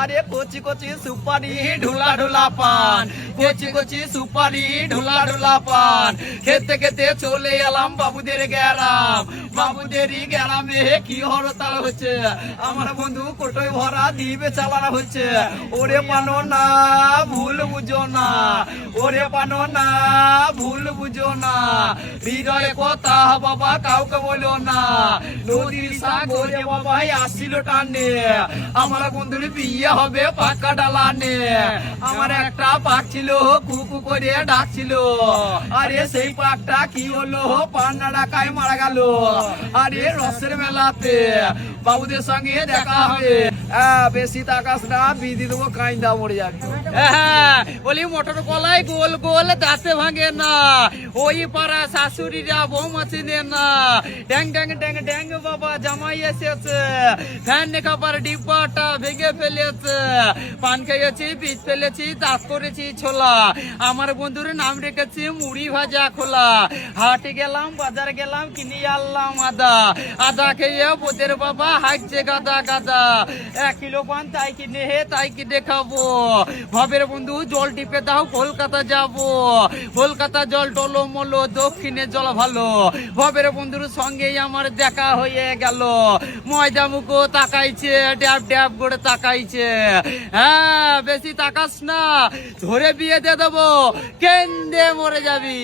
আরে কচি কচি সুপারি ঢোলা ঢোলা পান, কচি কচি সুপারি ঢোলা ঢোলা পান, খেতে খেতে চলে এলাম বাবুদের গ্যারাম। বাবুদেরই গ্যারামে কি হরতাল হচ্ছে, আমার বন্ধু কোটোই ভরা দিবে চালানো হচ্ছে। ওরে পানো না ভুল বুঝো না, ওরে পানো না ভুল বুঝো না, হৃদয়ে কথা বাবা কাউকে বলো না। নদীর সাগরে বাবা আসছিল টানে, আমার বন্ধুর বিয়ে হবে পাকা ডালানে। আমার একটা পাক ছিল কুকু করে ডাকছিল, আরে সেই পাকটা কি হলো পান্না ডাকায় মারা গেল। আরে রসের মেলাতে বাবুদের সঙ্গে দেখা হবে। বেশি তাকাস না, বিধি দেবো কাইন্দা মরে যাবে। বলি মোটর কলাই গোল গোল দাঁতে ভাঙে না, ওই পাড়া শাশুড়িরা বৌমা চিনে না। ড্যাং ড্যাং ড্যাং ড্যাং বাবা জামাই এসেছে, ফ্যান নেকাবার ডিব্বাটা ভেঙে ফেলেছে। পান খেয়েছি পিচ ফেলেছি দাঁত করেছি ছোলা, আমার বন্ধুর নাম রেখেছি মুড়ি ভাজা খোলা। হাটে গেলাম বাজার গেলাম কিনে আনলাম আদা, আদা খেয়ে বোধের বাবা হাঁটছে গাদা গাদা। 1 কিলো পান তাই কিনে খাবো। ভাবের বন্ধু জল টিপে দাও কলকাতা যাবো, কলকাতা জল টলো মলো দক্ষিণে জল ভালো। ভাবের বন্ধুর সঙ্গে আমার দেখা হয়ে গেল, ময়দা মুখো তাকাইছে ড্যাব ড্যাব করে তাকাইছে। বেশি তাকাস না, ধরে বিয়ে দিয়ে দেবো, কেন্দ্রে মরে যাবি।